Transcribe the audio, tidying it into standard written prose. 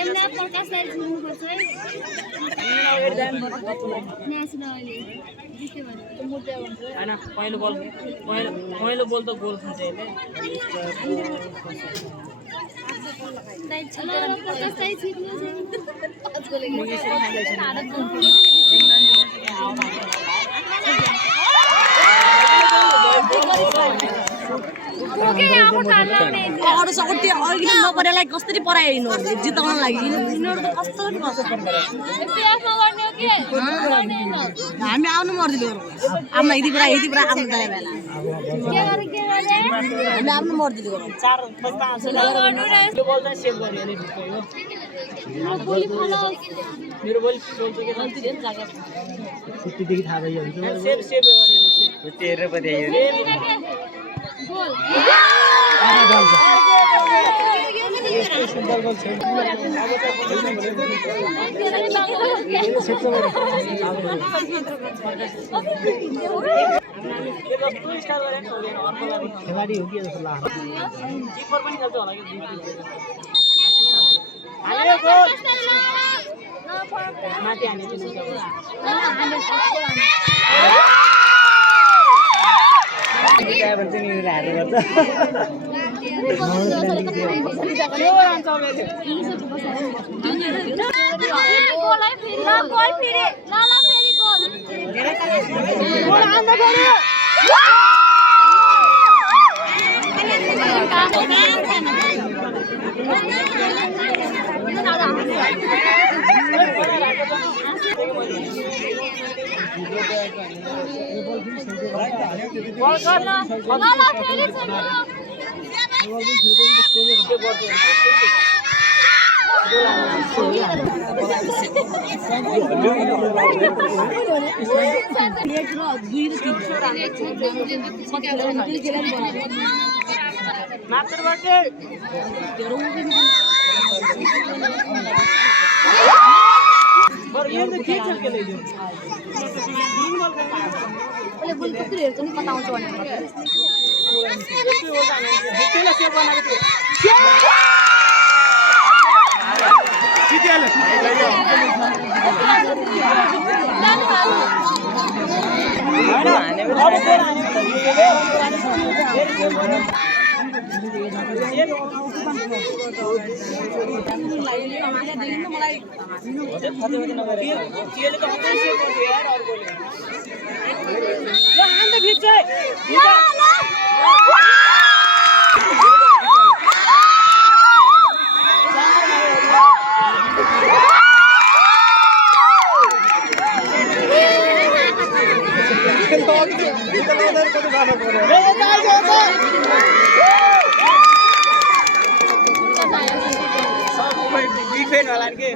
एमने प्रकाश राई छुनुपर्छ है नेसनल अहिले जित्यो भने त मुद्दा हुन्छ हैन पहिलो बल त गोल खान्छ यसले प्रकाश राई छिट्नु छ 5 गोल ओके अब थाल्ने अरु सबै त्यो अर्गिन नपरेलाई कसरी पराइनु जिताउन लागि यिनीहरु त कस्तो नि गर्छ प्यासमा गर्ने हो के गर्ने हैन हामी आउनु मर्दिलो आमा यति पुरा आउनु जाय बेला के गरे हामी आउनु मर्दिलो 4 बस्ता आउँछ यो बल चाहिँ सेभ गर्यो नि भित्र यो गोली फलो मेरो बल बोल्छ के गल्ती दिन जागा त्यतिदेखि थाहा भयो हुन्छ सेभ गर्यो यो तेरे पते यो गोल सिम्पल बल छ खेलाडी हो कि जस्तो लाग्छ किपर पनि खेल्छ होला कि हाल्यो गोल माथि हाने क्या भन्छ नि हार्नु गर्छ डिफेन्ड होला के